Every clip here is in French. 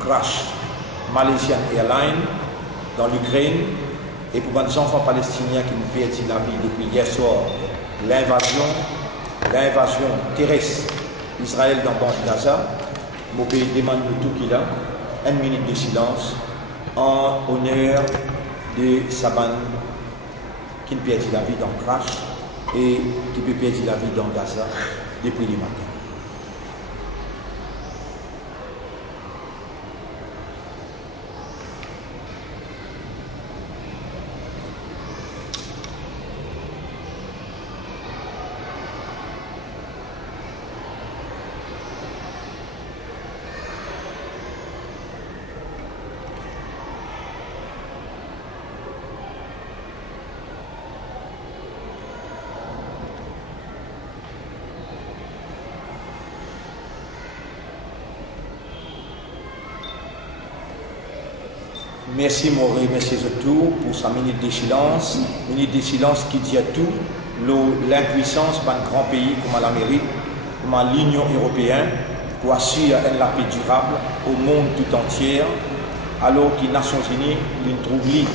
crash Malaysian Airlines dans l'Ukraine et pour les enfants palestiniens qui nous perdent la vie depuis hier soir, l'invasion terrestre d'Israël dans le Gaza, mon pays demande tout qu'il a, 1 minute de silence en honneur de Saban qui nous perdit la vie dans le crash et qui peut perdre la vie dans Gaza depuis le matin. Merci Maurice, merci surtout pour sa minute de silence qui dit à tout l'impuissance d'un grand pays comme l'Amérique, comme l'Union européenne, pour assurer la paix durable au monde tout entier, alors que les Nations Unies les trouvent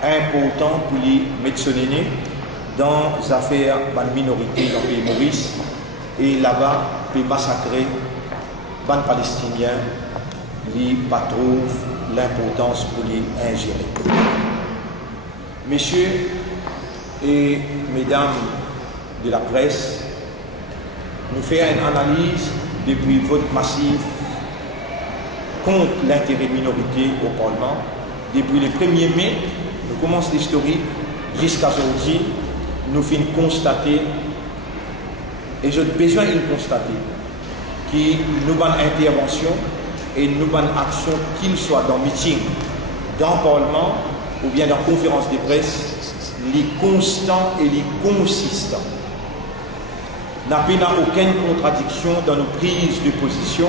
important pour les mettre dans les affaires de minorité dans le pays Maurice, et là-bas, pour massacrer les Palestiniens, les pas trouvent l'importance pour les ingérer. Messieurs et mesdames de la presse, nous faisons une analyse depuis le vote massif contre l'intérêt minorité au Parlement. Depuis le 1er mai, nous commençons l'historique jusqu'à aujourd'hui, nous finissons constater, et j'ai besoin de constater, que nous avons une intervention et nous avons une action, qu'il soit dans le meeting, dans le Parlement ou bien dans la conférence de presse, les constants et les consistants. N'a aucune contradiction dans nos prises de position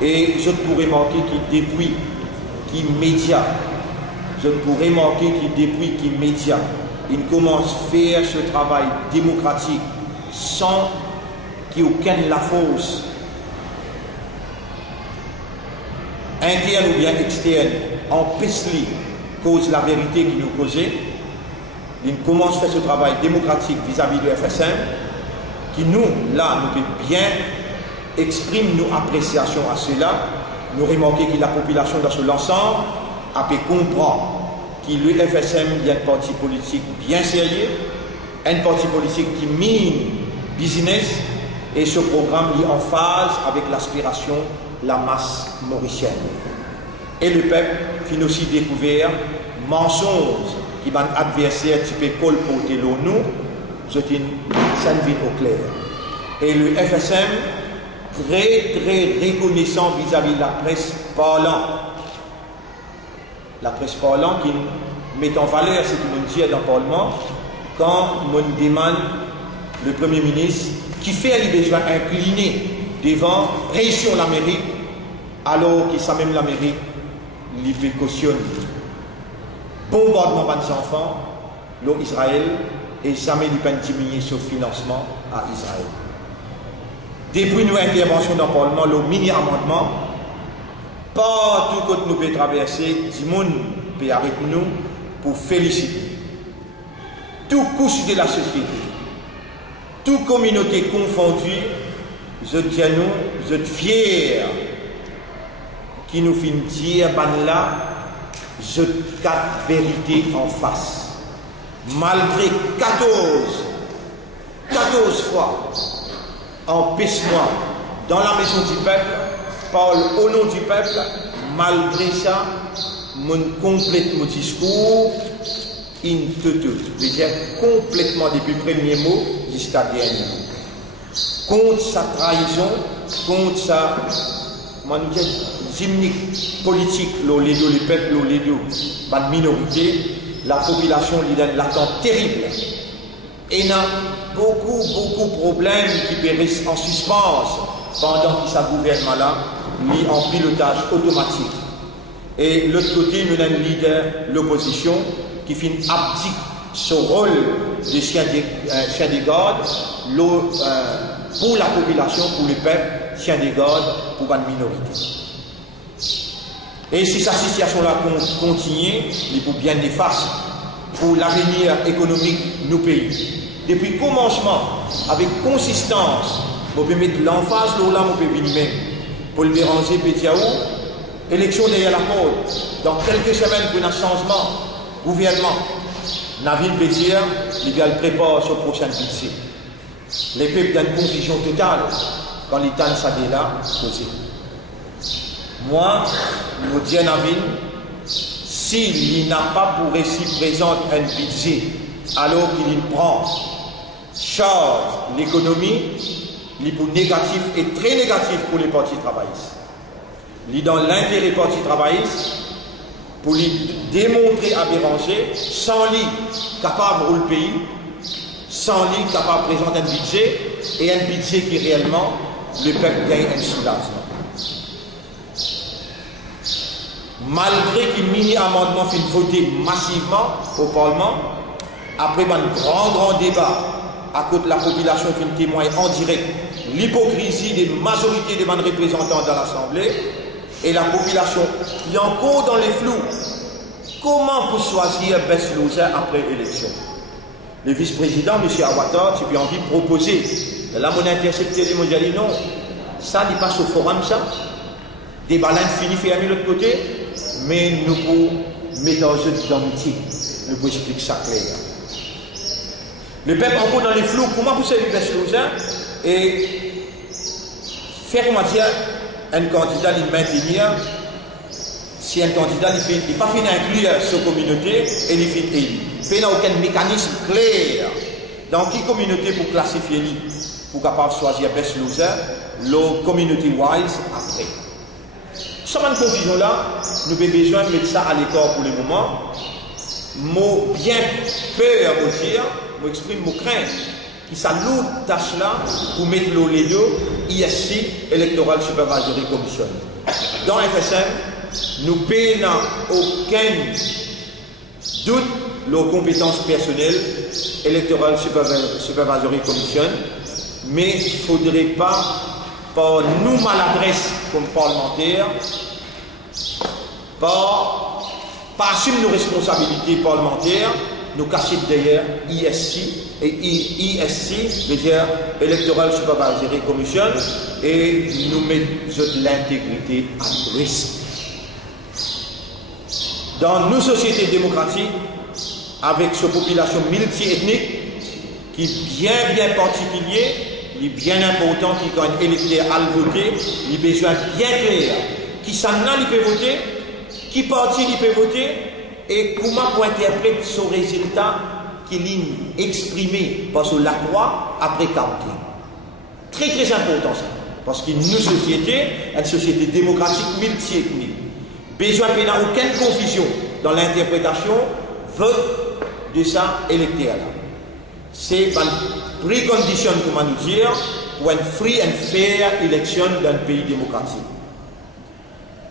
et je pourrais marquer qu'il depuis qui média, il commence à faire ce travail démocratique sans qu'il y ait aucune la force interne ou bien externe, en peste-li, cause la vérité qui nous causait. Il commence à faire ce travail démocratique vis-à-vis de FSM, qui nous, là, nous peut bien exprime nos appréciations à cela. Nous remarquons que la population dans son ensemble a pu comprendre que le FSM est un parti politique bien sérieux, un parti politique qui mine business, et ce programme est en phase avec l'aspiration la masse mauricienne. Et le peuple finit aussi découvert mensonges qui van adversaire type colporter l'ONU, c'est une scène vide au clair. Et le FSM très reconnaissant vis-à-vis de la presse parlant. La presse parlant qui met en valeur ce que nous dit dans le Parlement quand on demande le Premier ministre qui fait les besoins inclinés devant pression l'Amérique, alors que ça même l'Amérique lui cautionne bombardement des enfants, l'Israël, et jamais lui peut diminuer ce financement à Israël. Depuis nos interventions dans le Parlement, le mini-amendement, partout que nous pouvons traverser, du monde peut arrêter nous pour féliciter toute couche de la société, toute communauté confondue. Je tiens nous, je suis fier qui nous finit dire, ben là, je quatre vérités en face. Malgré 14 fois, empêche-moi dans la maison du peuple, parle au nom du peuple, malgré ça, mon complète mon discours, in tout, je veux dire complètement depuis le premier mot jusqu'à le dernier mot. Contre sa trahison, contre sa gymnique politique, le peuple, la minorité, la population lui donne l'attente terrible. Et il y a beaucoup de problèmes qui périssent en suspens pendant que sa gouvernement-là mis en pilotage automatique. Et de l'autre côté, nous avons un leader, l'opposition, qui finit abdique son rôle de chien de garde pour la population, pour le peuple, chien de garde pour une minorité. Et si cette situation-là continue, il faut bien néfaste pour l'avenir économique de nos pays. Depuis le commencement, avec consistance, on peut mettre l'emphase là, on peut venir même. Paul Béranger, Pétiaou, élection derrière la porte. Dans quelques semaines, pour un changement, gouvernement, Naville Bézière, il prépare son prochain budget. Les peuples dans une confusion totale quand l'État s'est là posé. Moi, je dis à Naville, s'il n'a pas pour récit présente un budget, alors qu'il prend charge l'économie, il est négatif et très négatif pour les partis travaillistes. Il est dans l'intérêt des partis travaillistes pour lui démontrer à Béranger, sans lui capable de rouler le pays, sans lui capable de présenter un budget, et un budget qui réellement, le peuple gagne un soulagement. Malgré qu'il mini-amendement fait voter massivement au Parlement, après un grand débat, à cause de la population qui témoigne en direct l'hypocrisie des majorités des représentants dans l'Assemblée, et la population qui est encore dans les flous. Comment pour choisir Bess Loser après l'élection? Le vice-président, M. Awatar, tu as envie de proposer. Là, mon intercepté, moi, j'ai dit non, ça n'est pas au forum, ça. Des baleines fini, fait de l'autre côté, mais nous pouvons mettre en jeu d'amitié. Nous pouvons expliquer ça clair. Le peuple encore dans les flous, comment vous savez Bess Loser? Et faire, comment dire, un candidat, il maintenir, si un candidat n'est pas fini d'inclure sa communauté, et il finit élu. Il n'y a aucun mécanisme clair dans quelle communauté pour classifier lui, pour capable choisir Bess Loser, la communauté wise après. Sans une confusion là, nous avons besoin de mettre ça à l'écart pour le moment. Mot bien peur, me dire, m'exprime mon crainte. Qui s'alloue tâche là pour mettre le ISC, Electoral Supervisory Commission. Dans FSM, nous payons aucun doute leurs compétences personnelles, Electoral Supervisory Commission, mais il ne faudrait pas, par nous maladresse comme parlementaires, pas assumer nos responsabilités parlementaires, nous cacher derrière ISC et ISC, c'est-à-dire Electoral Supervisory Commission, et nous mettons l'intégrité à risque. Dans nos sociétés démocratiques, avec cette population multi-ethnique, qui est bien particulier, qui est bien important, qui quand un électeur à le voter, il a besoin bien clair, qui s'en a, il peut voter, qui parti, il peut voter, et comment pour interpréter ce résultat qu'il est exprimé par la croix après calcul. Très très important ça. Parce qu'une société, une société démocratique multi-ethnique, besoin de n'a aucune confusion dans l'interprétation vote de ça électeur. C'est une précondition, comment nous dire, pour une free and fair élection d'un pays démocratique.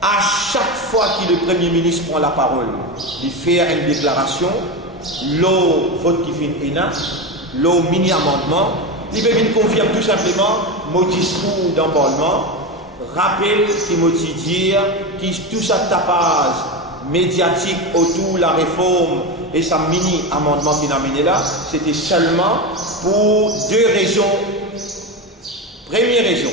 À chaque fois que le Premier ministre prend la parole, il fait une déclaration, le vote qui fait ENA, le mini-amendement, il veut confirmer tout simplement mon discours dans le Parlement, rappelle qu'il m'a dit que tout ça tapage médiatique autour de la réforme et sa mini-amendement qui n'a mené là, c'était seulement pour deux raisons. Première raison,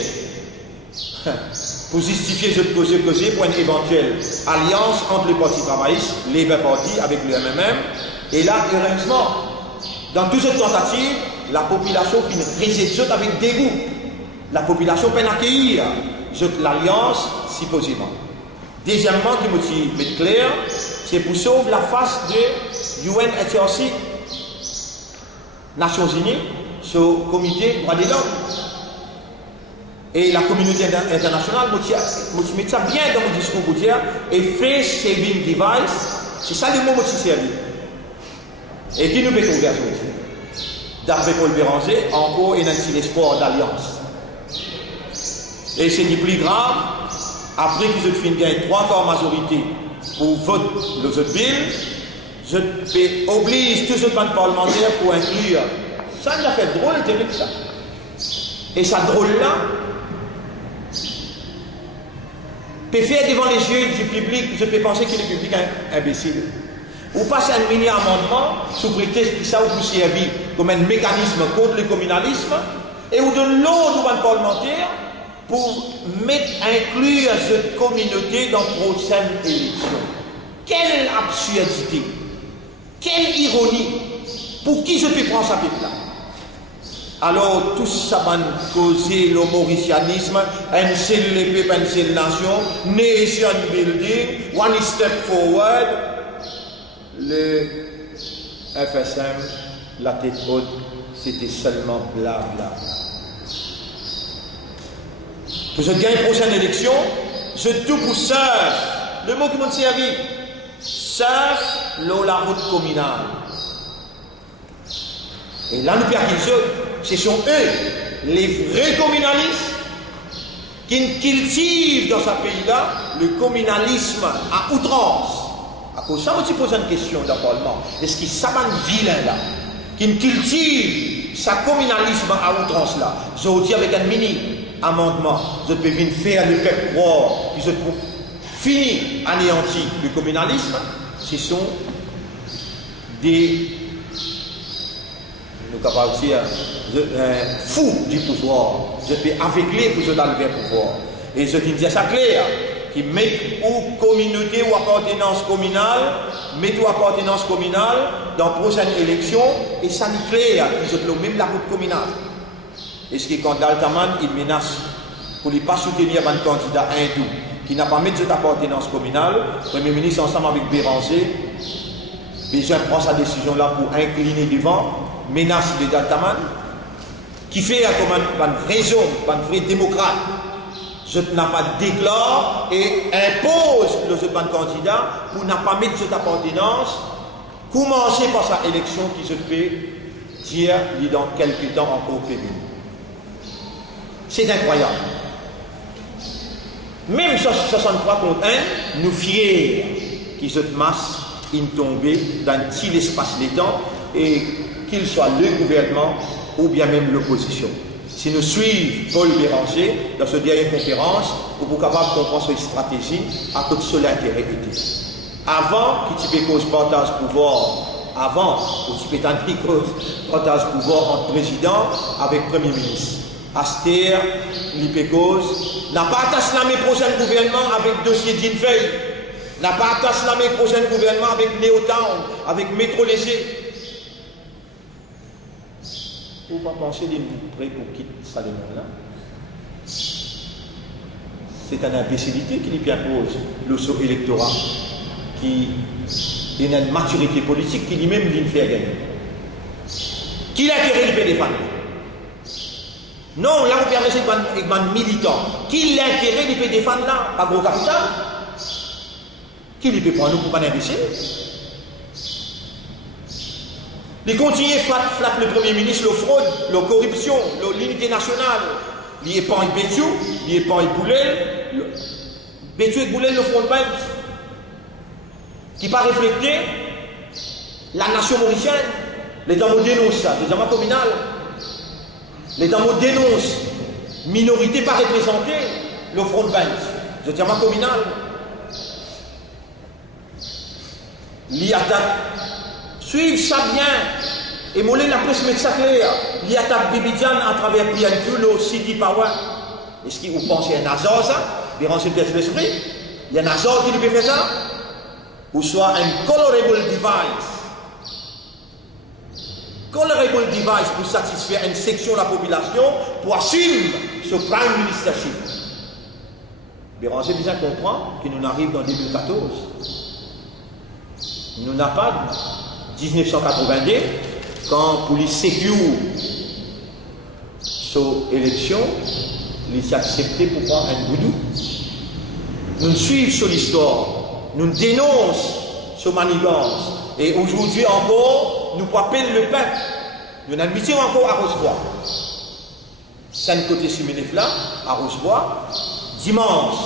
pour justifier ce causer pour une éventuelle alliance entre les partis travaillistes, les Labour Party avec le MMM, et là, heureusement, dans toute cette tentative, la population finit récite avec dégoût. La population peine à accueillir l'alliance, supposément. Deuxièmement, qui me met clair, c'est pour sauver la face de UNHRC, Nations Unies, ce comité droits de l'homme. Et la communauté internationale, je mets ça bien dans mon discours pour dire, et face saving device, c'est ça le mot que je servi. Et qui nous fait converser d'après Paul Béranger, encore il y a un petit espoir d'alliance. Et c'est du plus grave, après qu'ils ont fini gagner 3/4 majorité pour voter le autres bill, je oblige tous les parlementaires pour inclure. Ça nous a fait drôle et terrible ça. Et ça drôle là, peut faire devant les yeux du public, je peux penser que le public est imbécile. Ou passer un mini-amendement sous prétexte que ça vous servir comme un mécanisme contre le communalisme, et ou de l'ordre ou un parlementaire pour inclure cette communauté dans la prochaine élection. Quelle absurdité! Quelle ironie! Pour qui je peux prendre ça là? Alors, tout ça va causer le mauricianisme, un seul les peuples, une seule nation, nation building, one step forward. Le FSM, la tête haute, c'était seulement blabla. Pour je gagne la prochaine élection, je tout pour surf. Le mot qui m'a servi, surf la route communale. Et là, nous perdons, ce sont eux, les vrais communalistes, qui cultivent dans ce pays-là le communalisme à outrance. À cause de ça, je pose une question dans le Parlement. Est-ce qu'il y a un vilain là, qui cultive ce communalisme à outrance là? Je vous dis avec un mini-amendement, je peux venir faire le peuple croire, puis je peux finir anéantir le communalisme. Ce sont des fous du pouvoir. Je peux aveugler pour se d'enlever le pouvoir. Et je dis ça clair, qui met ou communauté ou appartenance communale, met ou appartenance communale dans la prochaine élection, et ça n'est clair, qu'ils ont même la route communale. Et ce qui est quand Daltaman, il menace pour ne pas soutenir un candidat hindou qui n'a pas mis cette appartenance communale, le Premier ministre ensemble avec Béranger, déjà prend sa décision là pour incliner devant, menace de Daltaman, qui fait comme un vrai homme, un vrai démocrate. Je n'ai pas déclaré et impose le candidat pour ne pas mettre cette appartenance, commencer par sa élection qui se peut dire dans quelques temps encore prévu. C'est incroyable. Même 63 contre 1, nous fiers qui se masse in tomber dans tout l'espace des temps et qu'il soit le gouvernement ou bien même l'opposition. Si nous suivons Paul Béranger dans cette dernière conférence, pour être capable de comprendre cette stratégie à côté de l'intérêt était. Avant qu'il y ait cause partage pouvoir, avant qu'il y ait partage pouvoir entre président avec premier ministre. Aster, l'IPECOS, n'a pas attaché le prochain gouvernement avec dossier d'Infeuille, n'a pas attaché le prochain gouvernement avec Néotown, avec Métro Léger. Vous ne pouvez pas penser des prêts pour quitter ça le monde là. C'est une imbécilité qui lui impose le saut électoral, qui est une maturité politique qui lui-même lui fait gagner. Qui l'a intérêt de défendre? Non, là vous permettez avec un militant. Qui l'a intérêt de défendre là? Pas gros capital? Qui lui peut prendre nous pour pas imbécile? Il continue à flatter le Premier ministre, la fraude, la corruption, l'unité nationale. Il est pas un Bétiou, il est pas un Boulel. Bétiou et Boulel, le front de banque, qui pas reflété la nation mauricienne. L'État me dénonce ça, déjà ma communale. L'État me dénonce minorité pas représentée, le front de banque. Je tiens ma communale. L'y attaque. Suivez ça bien. Et mollet la presse met ça clair. Il attaque Bibidjan à travers PNQ, le City Power. Est-ce que vous pensez à un hasard ça? Béranger peut-être l'esprit. Il y a un hasard qui lui peut faire ça? Ou soit un colorable device. Colorable device pour satisfaire une section de la population pour assumer ce prime ministership. Béranger bien comprend que nous arrivons dans 2014. Nous n'avons pas 1982, quand pour les sécure cette élection, ils ont accepté pour prendre un goudou. Nous suivons sur l'histoire, nous dénonçons ce manigance. Et aujourd'hui encore, nous appelons le peuple. Nous admettons encore à Rosebois. 5 côtés Simenef là, à Rosebois. Dimanche,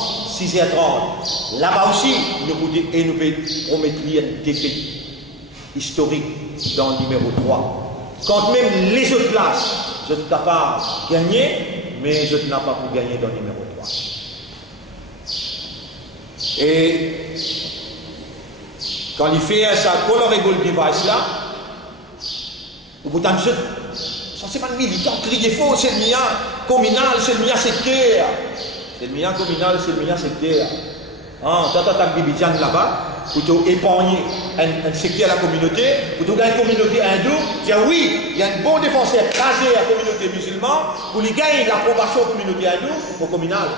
6h30. Là-bas aussi, nous promettons un défi historique dans le numéro 3. Quand même les autres places, je ne peux pas gagner, mais je n'ai pas pour gagner dans le numéro 3. Et quand il fait sa colorable device là, au bout d'un jeu, ça c'est pas le militant, crier faux, c'est le mien communal, c'est le mien sectaire. C'est le mien communal, c'est le mien sectaire. T'as Bibidiane là-bas, pour épargner un secteur à la communauté, pour gagner une communauté hindoue, dire oui, il y a un bon défenseur écrasé à la communauté musulmane, pour lui gagner l'approbation de la communauté hindoue, au communal.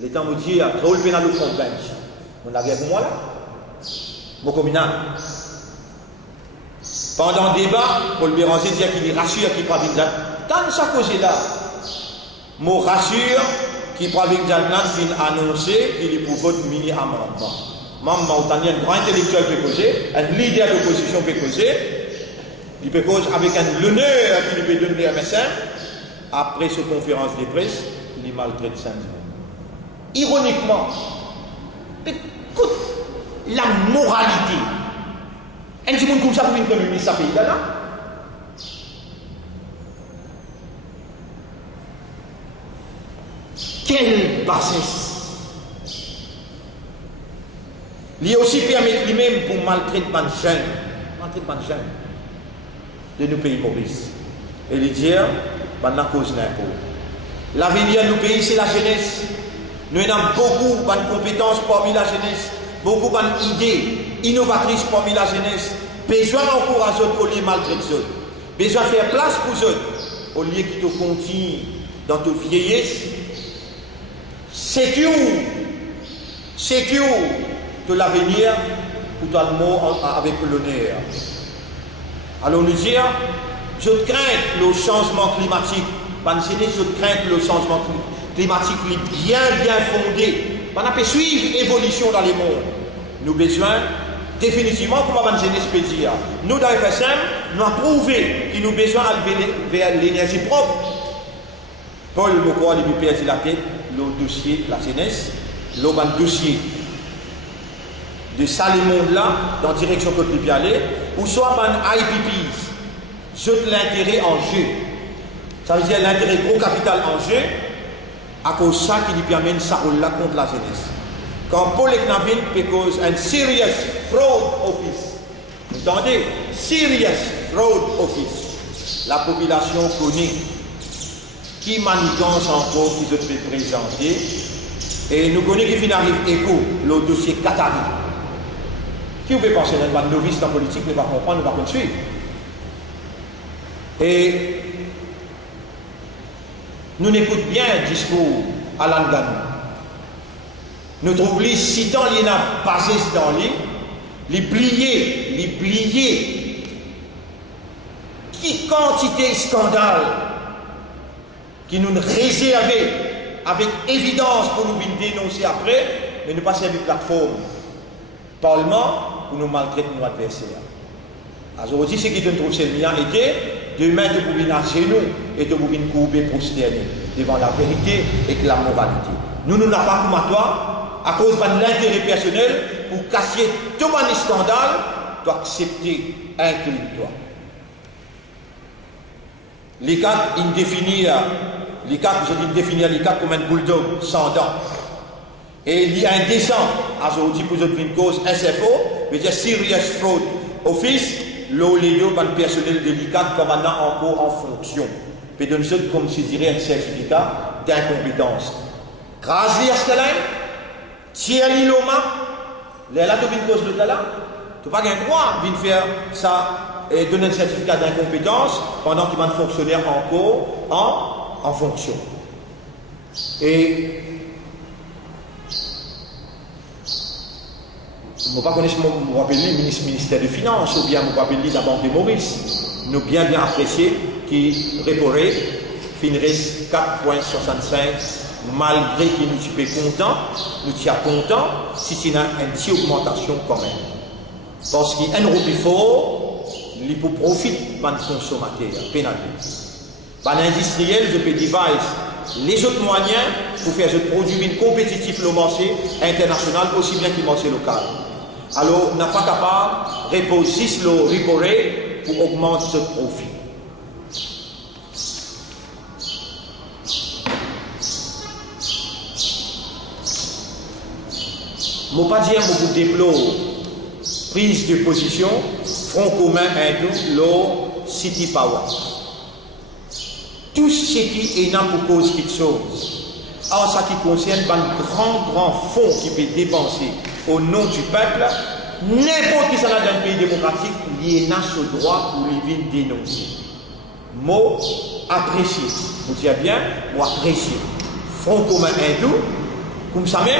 L'État me dit, Raoul Pénal au front bench. On a guerre pour moi là. Mon communal. Pendant le débat, Paul Béranger dit qu'il rassure qu'il prend Vinzan. Tant ça cause là, mon rassure qu'il prend Vinzan fin annoncé qu'il est pour votre mini-amendement. Même un grand intellectuel peut causer, un leader d'opposition peut causer, il peut causer avec un l'honneur qu'il peut donner à MSM, après cette conférence de presse, il maltraite Saint-Denis. Ironiquement, écoute, la moralité. Un petit monde comme ça pour une communiste, ça pays là. Quelle bassesse. Il y a aussi permis lui-même pour maltraiter les jeunes de nos pays Maurice. Et lui dire, la cause d'impôt. L'avenir de nos pays, c'est la jeunesse. Nous avons beaucoup de compétences parmi la jeunesse, beaucoup d'idées innovatrices parmi la jeunesse. Besoin d'encourager au lieu de maltraiter eux. Besoin de faire place pour eux. Au lieu qu'ils te continuent dans ta vieillesse. Sécure de l'avenir pour tout le monde avec l'honneur. Alors nous dire, je crains le changement climatique. Je crains le changement climatique bien fondé. On a pu suivre l'évolution dans les mondes. Nous avons besoin, définitivement, comme on peut dire, nous dans FSM, nous avons prouvé que nous avons besoin d'aller vers l'énergie propre. Paul Mokwa, il a perdu la tête, le dossier, la jeunesse, le dossier de ça le monde là, dans la direction que nous peut aller, ou soit un IPPs, jeune l'intérêt en jeu. Ça veut dire l'intérêt gros capital en jeu, à cause de ça qui lui permet de s'arroler là contre la jeunesse. Quand Paul Eknavin peut cause un serious fraud office, vous entendez? Serious fraud office. La population connaît qui manigance encore qui se fait présenter. Et nous connaissons qui arrive écho, le dossier Qatari. Qui vous peut penser dans le novice en politique ne va pas comprendre, ne va pas suivre. Et nous n'écoutons bien le discours à l'Angan. Nous trouvons les citant, il y en a basé dans les pliés. Qui quantité de scandale qui nous réservait avec évidence pour nous dénoncer après, mais nous passer une plateforme Parlement pour nous maltraiter nos adversaires. Aujourd'hui, ce qui nous trouve c'est bien aidé, demain de pouvons à genoux et de pouvons courber prosterner devant la vérité et la moralité. Nous n'avons pas comme à toi, à cause de l'intérêt personnel, pour casser tout les scandales, tu accepter incline-toi. Les quatre, ils définissent les quatre comme un bulldog sans dents. Et il y a un descend, aujourd'hui, pour une cause SFO, veut dire Serious Fraud Office, l'oléo par le personnel délicat, comme maintenant encore en fonction. Puis d'une chose, comme je dirais, un certificat d'incompétence. Grâce à ce là, Thierry Loma, là, tu as une cause de là, tu n'as pas le droit de faire ça et donner un certificat d'incompétence pendant qu'il va un fonctionnaire encore en fonction. Et je ne connais pas, je rappelle le ministère des Finances ou bien je rappelle la Banque de Maurice. Nous bien apprécié qui réporé finirait 4,65 malgré que nous sommes contents, nous sommes contents si c'est une petite augmentation quand même. Parce qu'un euro plus fort, il faut profiter par le consommateur, pénalisé. Par l'industriel, je peux dire les autres moyens pour faire ce produit compétitif le marché international aussi bien que le marché local. Alors, on n'a pas capable de reposer le reporé pour augmenter ce profit. Je ne pas dire que je déplore prise de position, Front commun hindou, l'eau, City Power. Tout ce qui est là pour cause quelque chose, en ce qui concerne un grand fonds qui peut dépenser au nom du peuple, n'importe qui s'en a dans un pays démocratique, il y a ce droit pour les villes dénoncer. Mot apprécié. Vous dites bien, moi apprécier. Front commun hindou, comme ça même,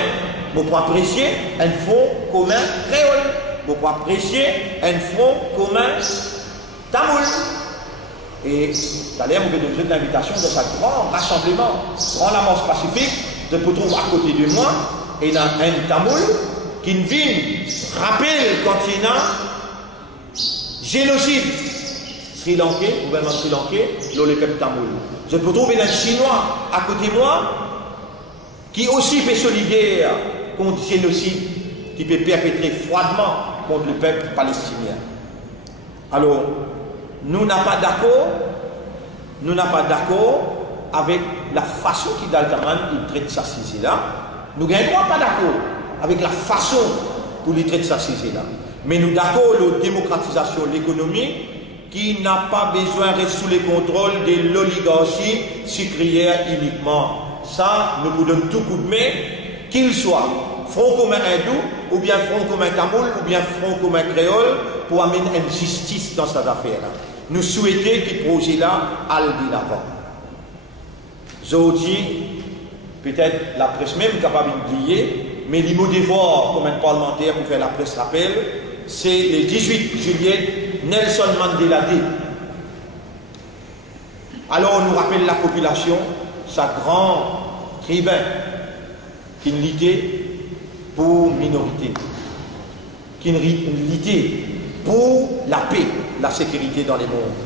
vous pouvez apprécier un front commun créole. Vous pouvez apprécier un front commun tamoul. Et d'ailleurs, vous avez une invitation de ce grand rassemblement, grand Alliance Pacifique, de vous trouver à côté de moi, et dans un tamoul qui vient rappeler quand il y a génocide sri-lankais, gouvernement sri-lankais, le peuple tamoul. Je peux trouver un Chinois à côté de moi qui aussi fait solidaire contre le génocide qui peut perpétrer froidement contre le peuple palestinien. Alors, nous n'avons pas d'accord avec la façon qu'il traite sa saisie là. Nous n'avons pas d'accord avec la façon pour lui traiter sa saisie là. Mais nous d'accord la démocratisation de l'économie qui n'a pas besoin de rester sous le contrôle de l'oligarchie sucrière uniquement. Ça, nous vous donnons tout coup de main, qu'il soit Front commun hindou, ou bien Front commun tamoul, ou bien Front commun créole, pour amener une justice dans cette affaire-là. Nous souhaitons que ce projet-là aille de l'avant. Aujourd'hui, peut-être la presse même capable d'oublier, mais les mots devoir comme un parlementaire pour faire la presse rappel, c'est le 18 juillet, Nelson Mandela Day. Alors on nous rappelle la population, sa grande tribun, qui luttait pour minorité, qui luttait pour la paix, la sécurité dans les mondes.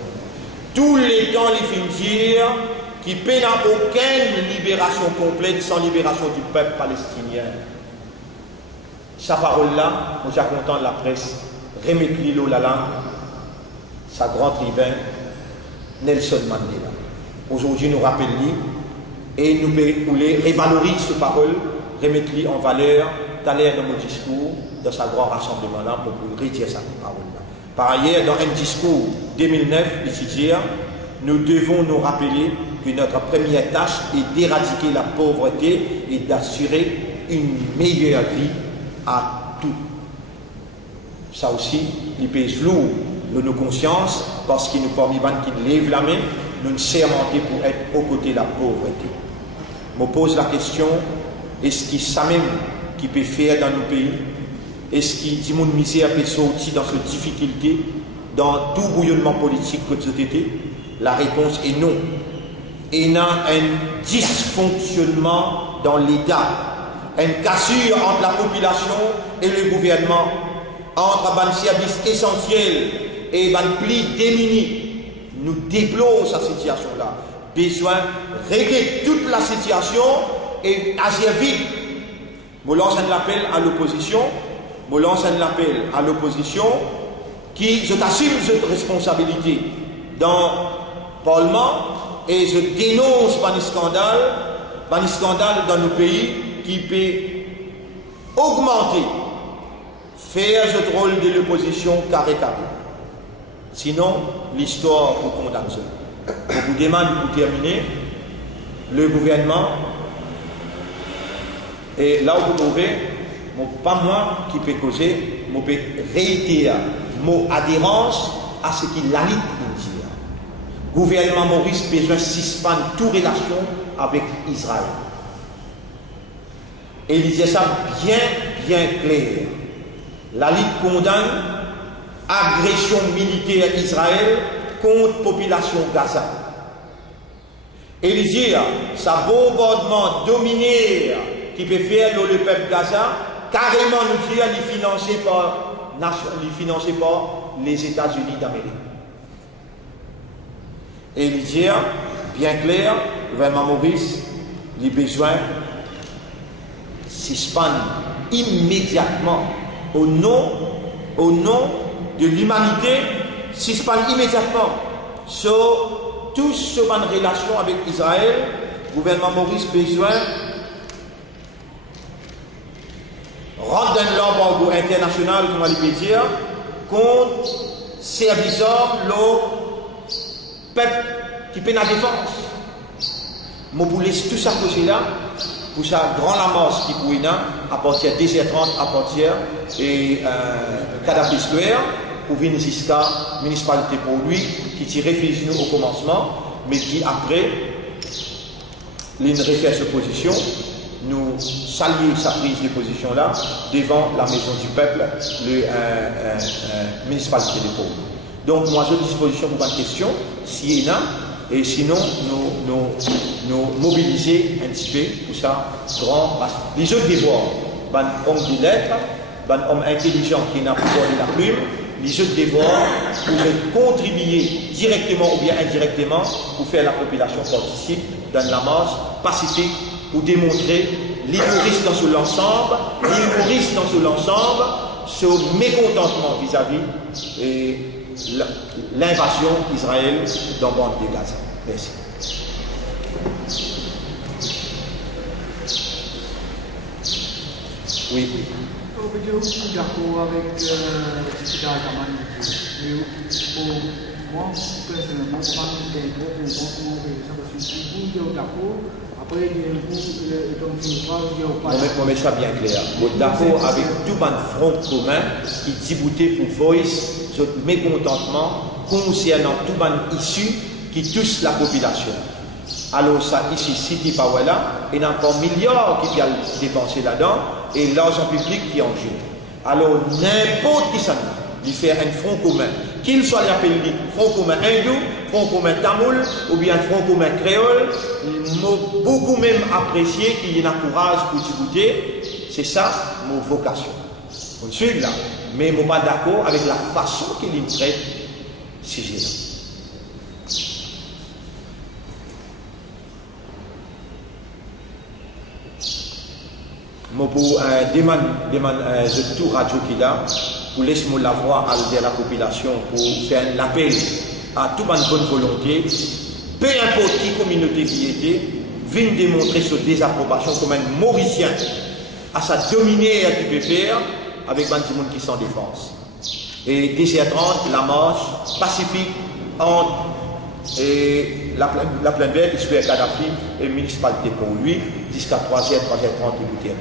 Tous les temps, les films dire qui peine à aucune libération complète sans libération du peuple palestinien. Sa parole-là, nous sommes contents de la presse, remettre-lui l'eau la langue, sa grande tribun, Nelson Mandela. Aujourd'hui, nous rappelons et nous voulons révaloriser cette parole, remettre-lui en valeur, d'aller dans nos discours, dans sa grand rassemblement-là, pour redire sa parole-là. Par ailleurs, dans un discours 2009, ici dire, nous devons nous rappeler que notre première tâche est d'éradiquer la pauvreté et d'assurer une meilleure vie à tous. Ça aussi, il pèse lourd de nos consciences parce qu'il nous permet qui lève la main, nous sermenter pour être aux côtés de la pauvreté. Je me pose la question, est-ce qu'il ça même qui peut faire dans nos pays? Est-ce qu'il dit mon misère peut sortir dans cette difficulté, dans tout bouillonnement politique que c'était? La réponse est non. Il y a un dysfonctionnement dans l'État, une cassure entre la population et le gouvernement, entre un service essentiel et un pli démuni. Nous déplorons cette situation-là. Besoin de régler toute la situation et agir vite. Je lance un appel à l'opposition. Je lance un appel à l'opposition qui, je t'assume cette responsabilité dans le Parlement et je dénonce les scandales dans nos pays qui peut augmenter, faire ce rôle de l'opposition carré. Sinon, l'histoire vous condamne. Je vous demande pour terminer, le gouvernement, et là où vous trouvez, pas moi qui peux causer, je peux réitérer mon adhérence à ce qu'il a dit. Le gouvernement Maurice besoin de suspendre toute relation avec Israël. Et il disait ça bien clair. La Ligue condamne agression militaire Israël contre la population Gaza. Et il dit, ça bombardement dominé qui peut faire le peuple Gaza, carrément nous dire il financé par les États-Unis d'Amérique. Et il dit, bien clair, le gouvernement Maurice, il a besoin de suspendre immédiatement au nom de l'humanité, suspendre immédiatement sur toute cette relation avec Israël. Le gouvernement Maurice a besoin rentre dans l'embargo international, comment on peut dire, contre serviteurs, le peuple qui peut la défense. Je vous laisse tout ça côté là, pour ça, grand Lamos qui pourrait à partir de 10h30, à partir de Kadhafi Square, pour venir jusqu'à la municipalité pour lui, qui tire réfléchi nous au commencement, mais qui après, il refait sa position, nous saluer sa prise de position là, devant la maison du peuple, la municipalité de Pau. Donc, moi, j'ai disposition pour une question, s'il y en a, et sinon, nous mobiliser un petit peu pour ça, grand. Les autres devoirs, un homme de lettres, un homme intelligent qui n'a pas de la plume, les autres devoirs pour contribuer directement ou bien indirectement pour faire la population participe dans la marche pacifique pour démontrer l'humorisme dans son ensemble, ce mécontentement vis-à-vis et l'invasion d'Israël dans la bande de Gaza. Merci. Oui. Je suis d'accord avec ce que pour moi, personnellement, je suis d'accord. Après, on met ça bien clair. D'accord avec tout le front commun qui déboutait pour voice notre mécontentement concernant tout le issu qui touche la population. Alors ça ici, City Pawela, il y a encore milliards qui viennent dépenser là-dedans et l'argent public qui en joue. Alors n'importe qui ça il fait un front commun, qu'il soit appelé front commun hindou, front commun tamoul ou bien front commun créole, beaucoup même apprécié qu'il y ait un courage pour discuter, c'est ça mon vocation. On suit là, mais je ne suis pas d'accord avec la façon qu'il traite si j'ai là. Je demande tout radio qu'il a pour laisser la voix à la population pour faire un appel à toute bonne volonté, peu importe qui communauté qui était, vienne démontrer sa désapprobation comme un Mauricien à sa dominée qui peut faire avec des gens qui sont en défense. Et 10h30, la marche pacifique entre la plaine verte, qui se fait à Kadhafi et la municipalité pour lui, jusqu'à 3h30 et 8h.